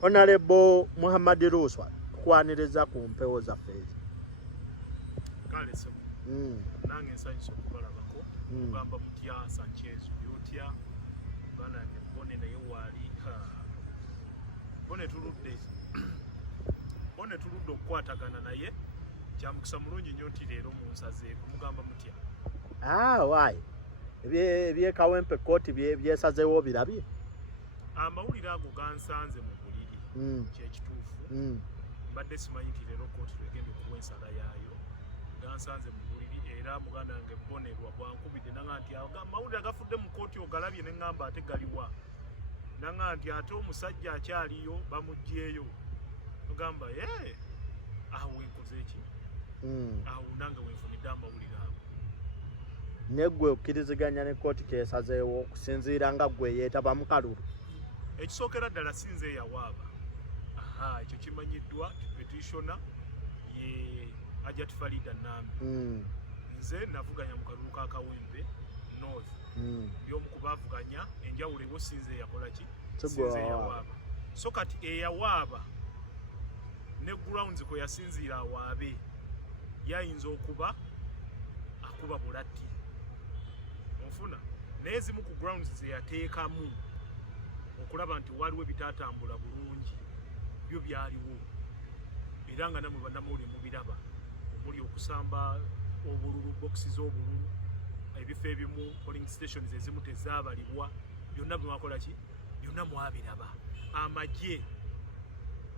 Honorable Muhammad Ruswa kwaniriza ku mpewo zaffe ezi. Kale sebo. Nange nsanyusa okubalabako. Mugamba mutya Sanchez byotya. Bana ne bone naye wali. Bone tuludde. Bone tuludde okukwatagana naye. Kyamukisa mulungi nnyo nti leero munsazeeko. Mugamba mutya. Wayi. Ebye Kawempe Court byesazeewo birabye. Amawulire ago gansanze mu buliri. Kyekituufu. Mbadde simanyi nti leero kooti lwegenda okuwa ensala yaayo. Gansanze mu buliri era muganda wange Bonerwa bwankubidde nanga nti amawulire agafudde mu kooti ogalabye ne ngamba ate galiwa. Nanga nti ate omusajja akyaliyo bamuggyeyo. Mugamba awo wenkoze ki? Awo nange wenfunidde amawulire ago. Negwe okkiriziganya ne kooti kesazeewo okusinziira nga gwe yeetaba mu kalulu. Ekisookera ddala sinze yawaaba. Ekyo kimanyiddwa petitioner ye Hajat Farida Nambi. Nze navuganya mu kalulu ka Kawempe North. Y'omu ku baavuganya enjawulo ewo sinze yakola ki? Sinze yawaaba. So kati eyawaaba ne grounds kwe yasinziira awaabe yayinza okuba akuba bulatti. Ofuna n'ezimu ku grounds ze yateekamu okulaba nti waliwo ebitaatambula bulungi byo byaliwo era nga namwe bannamawulire mubiraba omuli okusamba obululu boxi z'obululu ebifo ebimu polling stations ezimu tezaabalibwa byonna bimwakola ki byonna mwabiraba amagye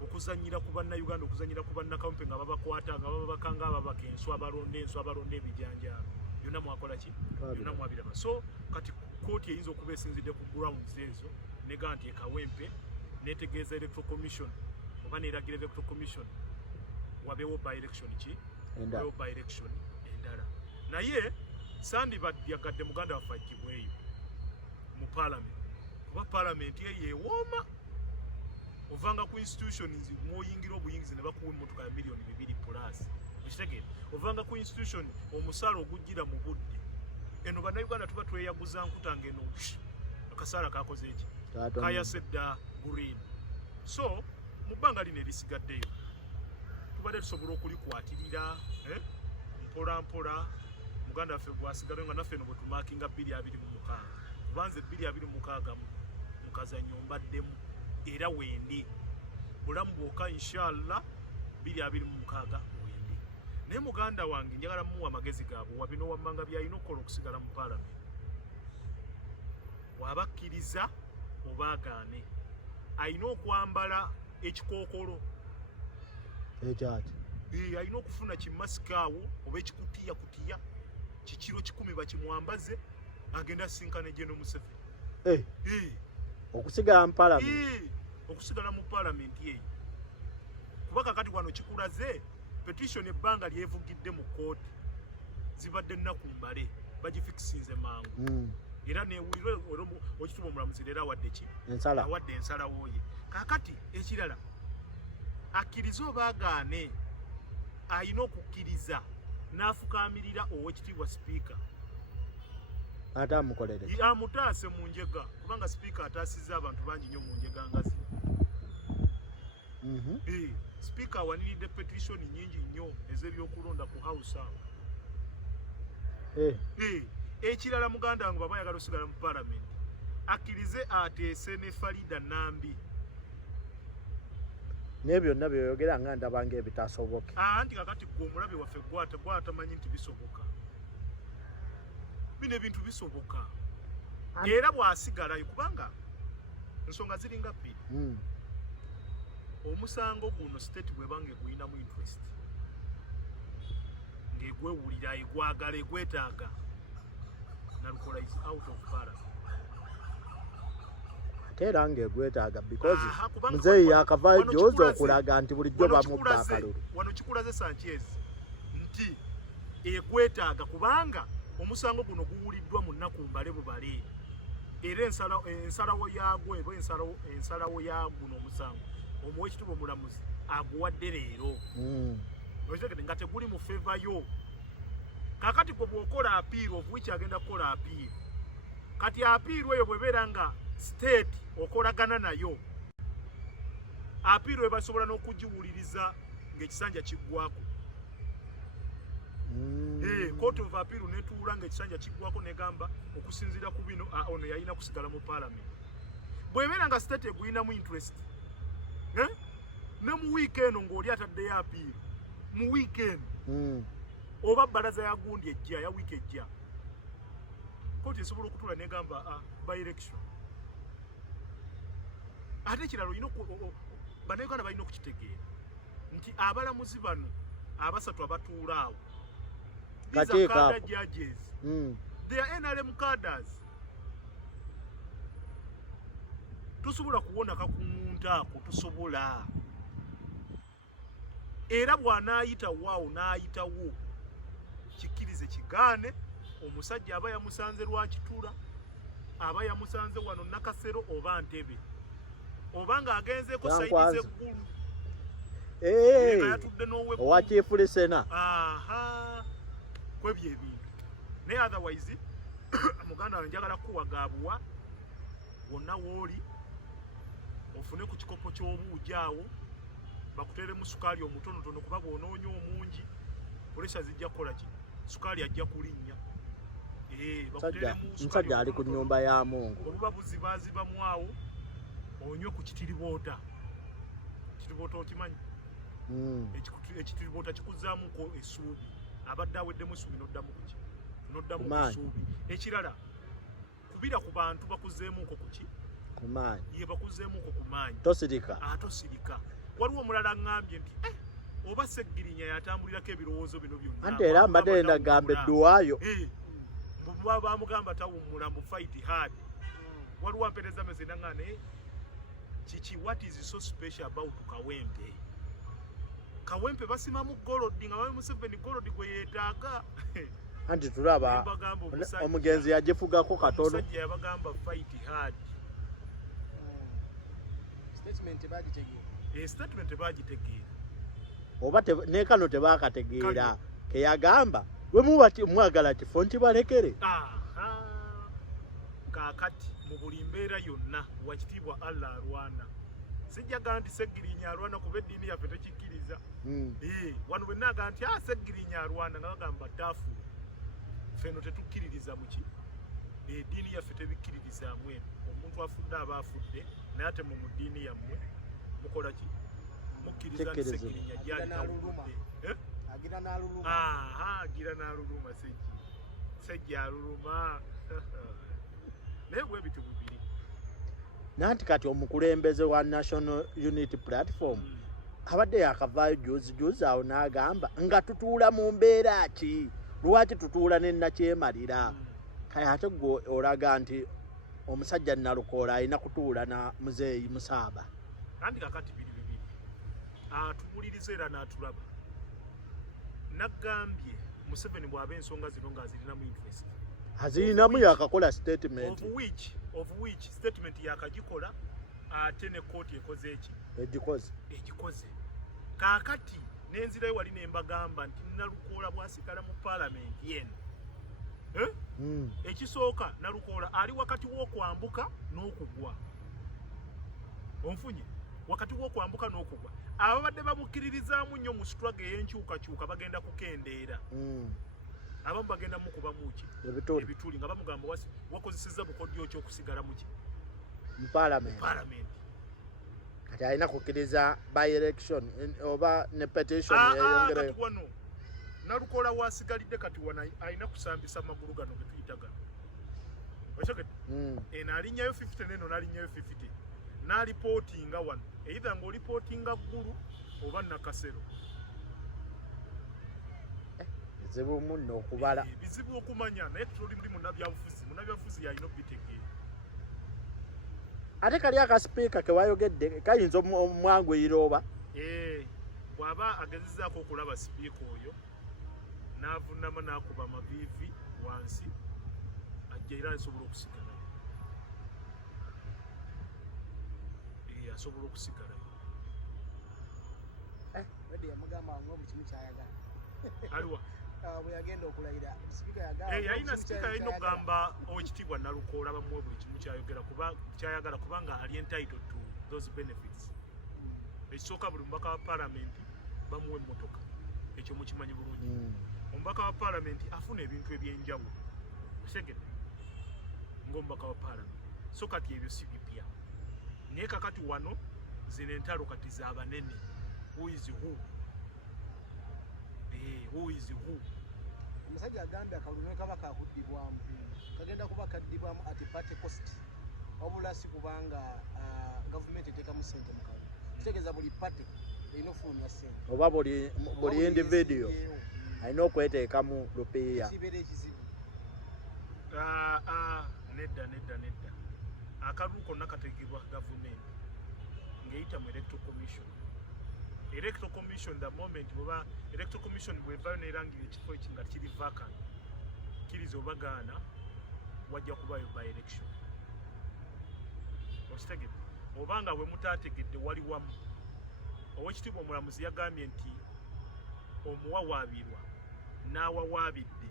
okuzanyira ku bannayuganda okuzanyira ku bannakawempe nga babakwata nga babakanga ababaka enswa abalonde ebijanjaalo byonna mwakola ki byonna mwabiraba so kati kooti eyinza okuba esinzidde ku grounds ezo nega nti Kawempe netegeeza electoral commission oba neragira electoral commission wabeewo by election ki wabeewo by election endala naye sandibadyagadde muganda waffe agibweyo mu parliament kuba parliament eyo ewooma ovanga ku institutions mw'oyingira obuyingizi ne bakuwa emmotoka ya million 2 plus ekitegeera ovanga ku institution omusaala ogujjira mu budde eno bannayuganda tuba tweyaguza nkutanga eno akasaala kakoze eki kayasedda green so mu bbanga lino erisigaddeyo tubadde tusobola okulikwatirira mpola mpola muganda waffe bwasigaddeyo nga naffe eno bwe tumaakinga 226 kubanze 226 mukazanyo mbaddemu era wendi bulamu bwokka inshallah 226 wendi naye muganda wange njagala muwa amagezi gaabwe wabino wammanga byalina okukola okusigala mu parliament wabakkiriza obaagaane alina okwambala ekikookolo ekyaki alina okufuna kimasiki awo oba ekikutiyakutiya kikiro 10 bakimwambaze agenda asinkane General Museveni okusigala mu parliament okusigala mu parliament eyo kuba kakati wano kikulaze petition ebbanga lyevugidde mu kooti zibadde nnaku mbale bagifikisinze mangu era newulire okituba omulamuzi leero awadde ki awadde ensalawo ye kakati ekirala akkiriza obaagaane alina okukkiriza n'afukaamirira ow'ekitiibwa sipiika ate amukolere amutaase mu njega kubanga sipiika ataasizza abantu bangi nnyo mu njega nga zino sipiika awaniridde petition nyingi nnyo ez'ebyokulonda ku house awo ekirala muganda wange baba yagala osigala mu parliament akkirize ateese ne Farida Nambi naye byonna byoyogera nga ndabanga ebitasoboka anti kakati gwe omulabe waffe gwatamanyi nti bisoboka bino ebintu bisoboka era bwasigalayo kubanga ensonga ziringa bbiri omusango guno state bwebanga eguyinamu interest ng'egwewulira egwagala egwetaaga nalukola is out of parliament era ng'egwetaaga because muzeeyi yakavaayo gy'oza okulaga nti bulijjo bamubba akalulu wano kikulaze Sanchez nti egwetaaga kubanga omusango guno guwuliddwa mu nnaku mbale bubale era ensalawo yagwo eba ensalawo yaguno omusango omuwekituba omulamuzi aguwadde leero nga teguli mu feva yo kakati gwe bw'okola apiiro ovuwiki agenda kukola apiiro kati apiiro eyo bwebeera nga state okolagana nayo apiiro ebasobola n'okugiwuliriza ng'ekisanja kiggwako. Court of Appeal netuula ng'ekisanja kiggwako negamba okusinziira ku bino ono yalina kusigala mu parliament. Bw'ebeera nga state egulinamu interest ne mu weekend ng'oli ataddeyo apiiro mu weekend oba balaza ya gundi ejja ya wiiki ejja kooti esobola okutuula negamba by election. Ate ekirala olina bannayuganda balina okukitegeera nti abalamuzi bano abasatu abatuula awo these are cadre judges. They are NRM cadres. Tusobola kuwonaka ku muntu ako tusobola. Era bw'anaayita waawo n'ayitawo kikkirize kigaane omusajja aba yamusanze Lwakitula aba yamusanze wano Nakasero oba Ntebe oba ng'agenzeeko sayidi z'eggulu yatudde n'oweggulu owa Chief Lisena kwebyo ebintu naye otherwise muganda wange njagala kuwagaabuwa wonna w'oli ofune ku kikopo ky'obuugi awo bakuteeremu sukaali omutonotono kuba bw'onoonya omungi puresha zijja kukola ki sukaali ajja kulinnya. Musajja ali ku nnyumba ya Mungu obuba buzibaazibamu awo onywe ku kitiriboota. Kitiriboota okimanyi? Ekitiriboota kikuzaamuko essuubi abadde aweddemu essuubi n'oddamu kuki n'oddamu ku ssuubi. Ekirala kubira ku bantu bakuzeemuuko kuki ku maanyi ye bakuzeemuuko ku maanyi tosirika. Tosirika. Waliwo omulala aŋŋambye nti oba Seggirinya yatambulirako ebirowoozo bino byonna anti era mbadde ndagamba edduwaayo bwe bamugamba tawummula mu fight hard. Waliwo ampeereza meze naŋŋane kiki what is so special about Kawempe? Kawempe basimamu golodi nga bali Museveni golodi gwe yeetaaga. Anti tulaba omugenzi yagifugako katono. Omusajja yabagamba fight hard. Statement bagitegeera. Oba nekano tebakategeera ke yagamba bwe muba mwagala kifo ntibalekere. Kaakati mu buli mbeera yonna wakitiibwa Allah alwana. Sijjaga nti Seggirinya alwana kuba eddiini yaffe tekikkiriza. Wano bwe nnaga nti Seggirinya alwana nga bagamba taafu. Ffeno tetukkiririza mu ki? Eddiini yaffe tebikkiririzaamu eno. Omuntu afudde aba afudde naye ate mu ddiini yammwe mukola ki? Mukkiriza nti Seggirinya gyali tawuludde. Agira n'aluluma. Agira n'aluluma Sejja aluluma. Naye bwe bitu bibiri. Nanti kati omukulembeze wa National Unity Platform abadde yakavaayo juzi awo n'agamba nga tutuula mu mbeera ki? Lwaki tutuula ne Nakyemalira? Kale ate gwe olaga nti omusajja Nalukoola alina kutuula na Muzeeyi Musaaba. Kandi kakati biri bibiri. Atuwuliriza era n'atulaba. Nagambye Museveni bw'aba ensonga zino ng'azirinamu interest. Azirinamu yakakola statement. Of which statement yakagikola ate ne kooti ekoze eki? Egikoze. Kaakati n'enzirayo wali ne mbagamba nti Nalukoola bw'asigala mu parliament yeno. Ekisooka Nalukoola ali wakati w'okwambuka n'okugwa. Onfunye? Wakati w'okwambuka n'okugwa. Ababadde bamukkiririzaamu nnyo mu struggle ey'enkyukakyuka bagenda kukendeera. Abamu bagenda mukubamu ki? Ebituli nga bamugamba wakozesezza bukodyo ky'okusigala mu ki? Mu parliament. Kati alina kukkiriza by election oba ne petition yeyongereyo. Kati wano Nalukoola wasigalidde kati wano alina kusambisa amagulu gano ge tuyita gano. Okyogedde? Eno alinnyayo 50 n'eno n'alinnyayo 50. N'alipootinga wano. Either ng'olipootinga ggulu oba Nakasero. Bizibu muno okubala. Bizibu okumanya naye tuli muri munnabyabufuzi yalina obitegeera. Ate kali akasipiika ke wayogedde kayinza omwanguyira oba? Bw'aba agezezzaako okulaba sipiika oyo n'avunnama n'akuba amaviivi wansi ajja era asobola okusigala. Asobola okusigala. Wedi yamugamba ngo buli kimu kyayagala. Aliwa? Bwe yagenda okulayira sipiika yagamba. Yalina sipiika yalina okugamba Oweekitiibwa Nalukoola bamuwe buli kimu kyayagala kubanga ali entitled to those benefits. ekisooka buli mubaka wa paalamenti bamuwa emmotoka, ekyo mukimanyi bulungi. Omubaka wa paalamenti afuna ebintu ebyenjawulo otegedde ng'omubaka wa paalamenti, so kati ebyo si bipya. Naye kakati wano zino entalo kati z'abanene. Who is who? Who is who? Omusajja agambye akalulu ne kaba kakuddibwamu kagenda kuba kaddibwamu at party cost, wabula si kubanga gavumenti eteekamu ssente mu kalulu. Kitegeeza buli party erina okufulumya ssente, oba buli individual alina okweteekamu lupiiya. kibeera ekizibu. Nedda. Akalulu konna kateekebwa gavumenti ng'eyita mu electoral commission. Electoral commission the moment bweba electoral commission bwevaayo nerangira ekifo eki nga kiri vacant, kiriza obagaana wajja kubayo by election. Okitegedde obanga bwe mutaategedde wali wamu. Owekitiibwa omulamuzi yagambye nti omuwawaabirwa n'awawaabidde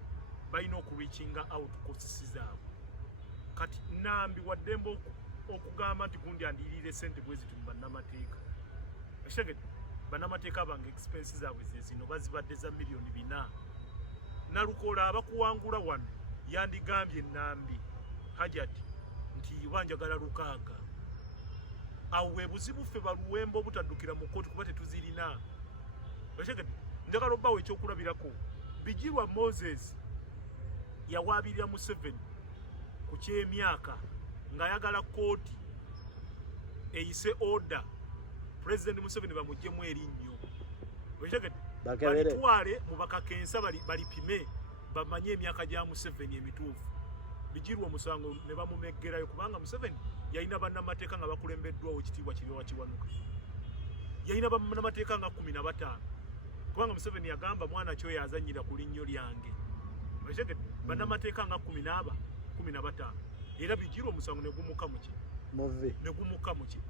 balina okureachinga out costs zaabwe. Kati Nambi waddembe okugamba nti gundi andiirire ssente bwe ziti mu bannamateeka. Okitegedde bannamateeka bange expense zaabwe ze zino bazibadde za miliyoni 4. Nalukoola abakuwangula wano yandigambye Nambi Hajati nti banjagala 6. Awo bwe buzibu ffe baluwembe obutaddukira mu kkooti kuba tetuzirina. Okitegedde njagala obbawo ekyokulabirako. Bijirwa Moses yawaabirira Museveni ku ky'emyaka ng'ayagala kkooti eyise order President Museveni bamuggyemu erinnyo. Okitegedde balitwale mu bakakensa balipime bamanye emyaka gya Museveni emituufu. Bijirwa omusango ne bamumeggerayo kubanga Museveni yalina bannamateeka nga bakulembeddwawo ekitiibwa Kibewa Kiwanuka. Yalina bannamateeka nga 15 kubanga Museveni yagamba mwana kyo yazannyira ku linnyo lyange. Okitegedde bannamateeka nga 15 era bijirwa omusango ne gumuka muki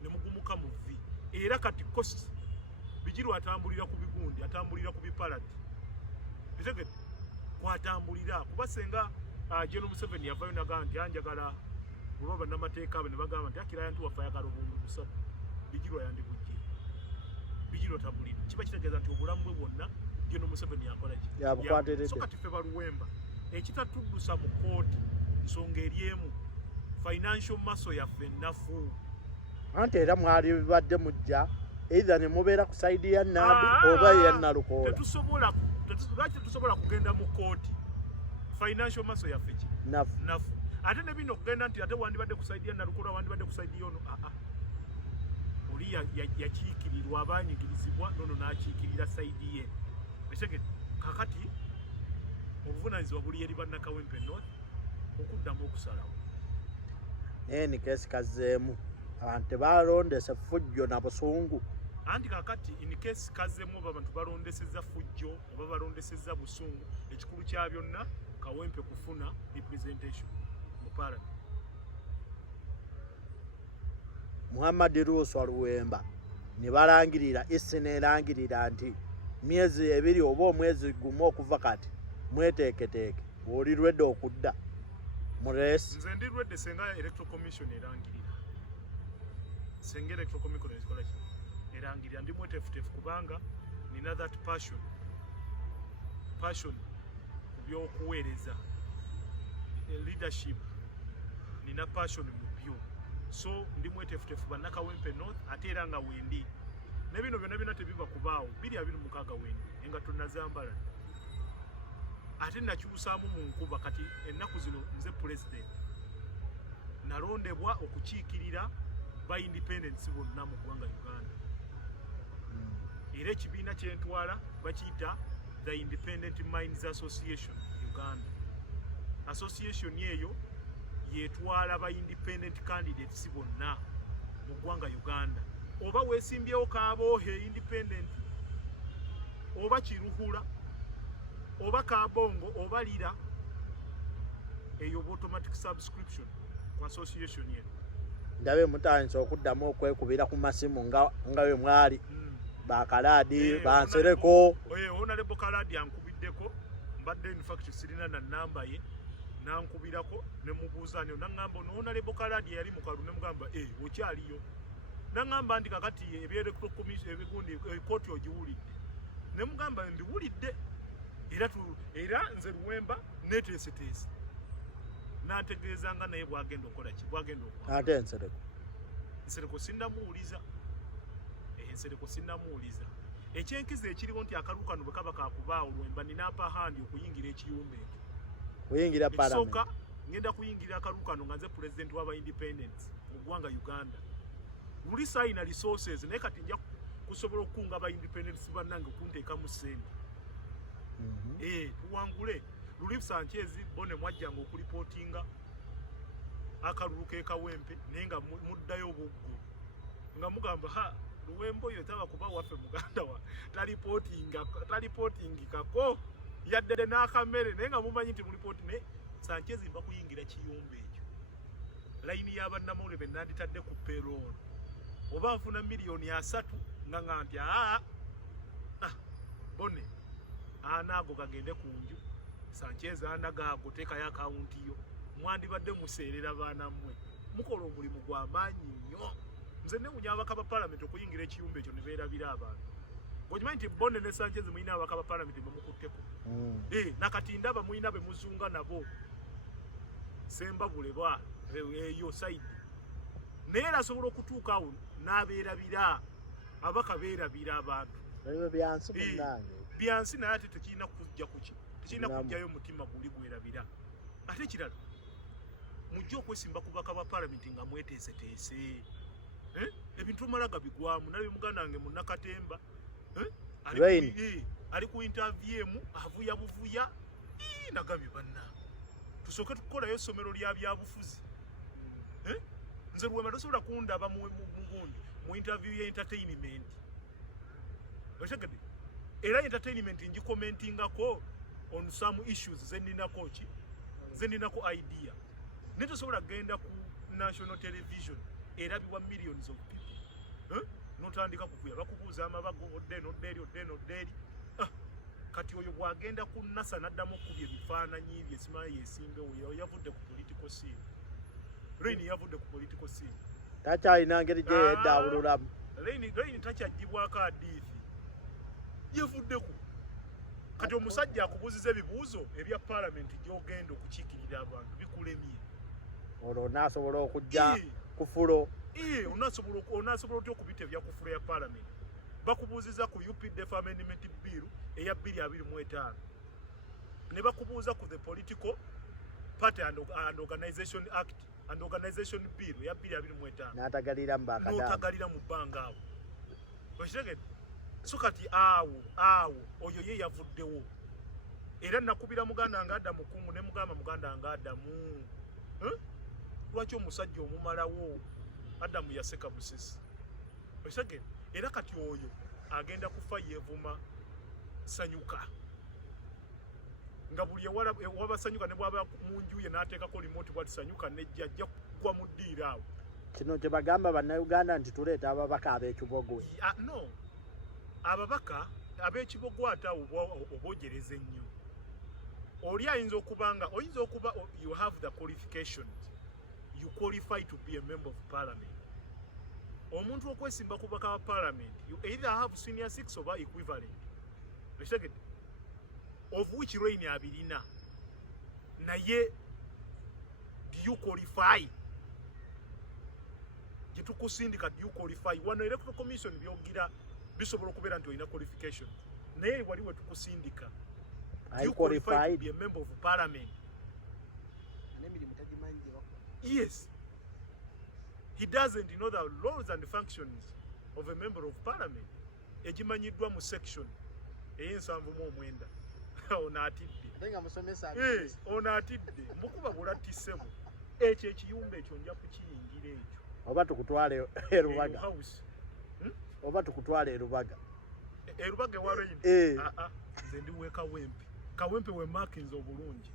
ne mugumuka mu vi. Era kati cost bijirwa atambulira ku bigundi, atambulira ku bipalati. Okitegedde kwatambulira kuba senga General Museveni yavayo nagamba nti anjagala olwo bannamateeka abe ne bagamba nti akira yantu wafa yagala obungu busatu. Bijirwa yandigujje. Bijirwa tambulira. Kiba kitegeeza nti obulamu bwe bwonna General Museveni yakola ki? Yabukwatiride. So kati ffe baluwemba. Ekitatuddusa mu kkooti nsonga eri emu. Financial muscle yaffe nnafu. Anti era mwali badde mujja either ne mubeera ku side ya Nambi oba ya Nalukoola. Lwaki tetusobola kugenda mu kkooti? Financial muscle yaffe ki? Nafu. Ate ne bino okugenda nti ate wandibadde ku side ya Nalukoola wandibadde ku side yono. Oli yakiikirirwa abanyigirizibwa nono n'akiikirira side ye. Ekitegedde kakati obuvunaanyizibwa buli eri bannakawempe North okuddamu okusalawo. Ni kesi kazzeemu abantu balondese fujjo na busungu. Anti kakati in case kazzeemu oba abantu balondesezza fujjo oba balondesezza busungu, ekikulu kya byonna Kawempe kufuna representation mu parliament. Muhammad Ruuswa Luwemba ne balangirira erangirira nti myezi 2 oba omwezi gumu okuva kati mweteeketeeke oli lwedde okudda mu race. Nze ndi lwedde senga electoral commission erangirira. Senga electoral commission ezikola ki? Erangirira ndi mweteefuteefu kubanga nina that passion ku by'okuweereza leadership, nina passion mu byo. So ndi mweteefuteefu bannakawempe North ate era nga wendi. Ne bino byonna tebiva kubaawo 2026 wendi engatto nazambala. Ate nakyusaamu mu nkuba kati ennaku zino nze president nalondebwa okukiikirira ba independence bonna mu ggwanga Uganda. Era ekibiina kyentwala bakiyita the Independent Minds Association Uganda. Association eyo yetwala ba independent candidates bonna mu ggwanga Uganda. Oba weesimbyewo Kaboohe independent, oba Kiruhura, oba Kabongo, oba Lira, eyo automatic subscription ku association yeyo. Ndabe mutandise okuddamu okwekubira ku masimu nga we mwali bakalaadi bansereko. Honorable Kaladi ankubiddeko, mbadde in fact sirina na namba ye, nankubirako ne mubuuza ne nangamba Honorable Kaladi yali mu kalulu ne mugamba okyaliyo. nangamba nti kakati eby'electoral commission ebigundi kkooti ogiwulidde ne mugamba mbiwulidde era nze Luwemba neeteeseteese n'antegeeza nga naye bwagenda okukola ki bwagenda okukola ate Nsereko sinnamuwuliza ekyenkizo ekiriwo nti akalulu kano bwe kaba kakubaawo Luwemba nina apahandi okuyingira ekiyumba ekyo kuyingira ekisooka ngenda kuyingira akalulu kano nga nze pulezidenti w'aba independence mu ggwanga Uganda luli sayina resources naye kati nja kusobola okukunga aba independence bannange okunteeka mu ssente tuwangule luli Sanchez bone mwajjanga okulipootinga akalulu k'ekawempe naye nga muddayo buggu nga mugamba Luwemba oyo taba kuba waffe muganda wa talipootingikako yadde n'akamere naye nga mumanyi nti mulipooti naye Sanchez mba kuyingira kiyumba ekyo layini y'abannamawulire be nanditadde ku payroll oba nfuna $3 nga nti bone anaago kagende ku nju Sanchez anagaago teekayo akawunti yo mwandibadde museerera baana mmwe mukola omulimu gw'amaanyi nnyo nze newunya abaka ba palamenti okuyingira ekiyumba ekyo ne beerabira abantu ng'okimanyi nti Bone ne Sanchez muyina abaka ba palamenti bemukutteko nakati ndaba muyina be muzunga nabo Sembabule bwa eyo saidi naye era asobola okutuuka awo n'abeerabira abaka beerabira abantu byansi naye ate tekirina kujja kuki tekirina kujjayo mutima guli gwerabira ate kirala mujja okwesimba ku baka ba palamenti nga mweteeseteese ebintu omalaga bigwamu nalwe muganda wange Munnakatemba ali ku interview emu avuya buvuya nagambye banna tusooke tukolayo essomero lya byabufuzi nze Luwemba tosobola kundaba mu interview ya entertainment otegedde era entertainment ngikomentingako on some issues zeninako idea naye tosobola genda ku national television erabibwa millions of people notandika kuvuya bakubuuza amabago oddeeri kati oyo bwagenda ku NASA naddamu okubya ebifaananyi bye simanyi yesimbewo yavudde ku political scene Rain yavudde ku political scene takyalina ngeri gye yeddawululamu Rain takyagibwako hadiithi yavuddeko kati omusajja akubuuziza ebibuuzo ebya palamenti gy'ogenda okukiikirira abantu bikulemye olwo onaasobola okujja kufulo onaasobola otya okubita ebya kufulo ya palamenti bakubuuziza ku UPDF amendment bill eya 2025 ne bakubuuza ku the political party and organization act and organization bill eya 2025 n'otagalira mu bbanga awo okitegedde so kati awo oyo ye yavuddewo era nakubira muganda nga Adamu Kungu ne mugamba muganda nga Adamu lwaki omusajja omumalawo Adamu yaseka busisi okitegedde era kati oyo agenda kufa yevuma Sanyuka nga buli ewabasanyuka ne bwaba mu nju ye n'ateekako remote bwati Sanyuka nejja ajja kugwa mu ddiiro awo kino kye bagamba bannayuganda nti tuleeta ababaka ab'ekibogwe no ababaka ab'ekibogwe ate obogereza ennyo oli oyinza okuba you have the qualifications you qualify to be a member of parliament omuntu okwesimba ku baka ba parliament you either have senior 6 oba equivalent of which Rain abirina naye do you qualify gyetukusindika do you qualify wano electoral commission byogira bisobola okubeera nti olina qualification naye wali we tukusindika do you qualify to be a member of parliament yes he doesn't know the laws and functions of a member of parliament egimanyiddwa mu section ey'ensanvu-mu-omwenda ono atidde mukuba bulattissebo ekyo ekiyumba ekyo nja kukiyingira ekyo oba tukutwale erubaga oba tukutwale erubaga ewa Rain nze ndiwe kawempe we markings obulungi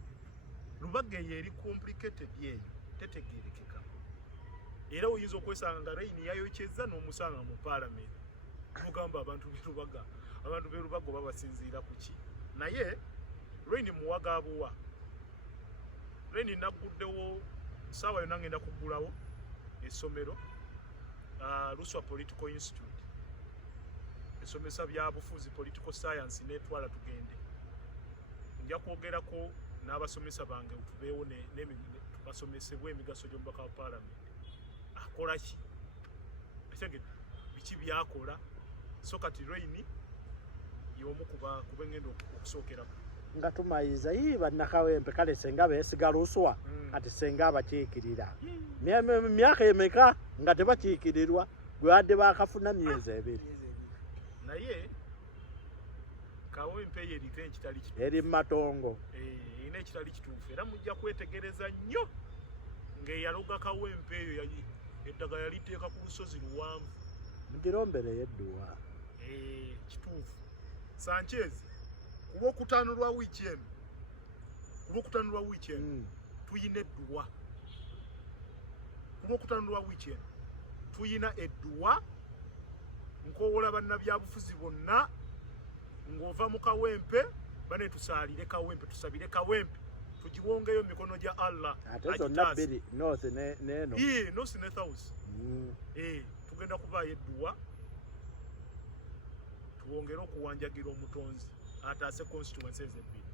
Lubaga eyo eri complicated yeyo tetegerekeka era oyinza okwesanga nga Rain yayokyeza n'omusanga mu parliament mugamba abantu b'Erubaga oba basinziira ku ki naye Rain muwagaabuwa Rain nagguddewo saawa yonna ngenda kuggulawo essomero Luswa Political Institute esomesa bya bufuzi political science netwala tugende nja kwogerako n'abasomesa bange tubeewo basomesebwa emigaso gy'omubaka wa parliament akola ki etegedde biki byakola so kati Rain y'omu kuba ngenda okusookerako nga tumayiza bannakawempe kale senga beesiga Luswa kati senga abakiikirira myaka emeka nga tebakiikirirwa gwe badde bakafuna myezi 2 naye Kawempe yeriko ekitali kituufu eri matongo ina ekitali kituufu era mujja kwetegereza nnyo ng'eyaloga Kawempe eyo eddagala yaliteeka ku lusozi luwanvu mugirombere yedduwa kituufu Sanchez kulwokutaano lwa wiiki eno tuyina edduwa kulwokutaano lwa wiiki eno tuyina edduwa nkoowola bannabyabufuzi bonna ng'ova mu Kawempe bane tusaalire Kawempe tusabire Kawempe tugiwongeyo mikono gya Allah ate zonna bbiri north n'eno north ne south tugenda kubaayo edduwa tuwongere okuwanjagira omutonzi ataase constituencies ebbiri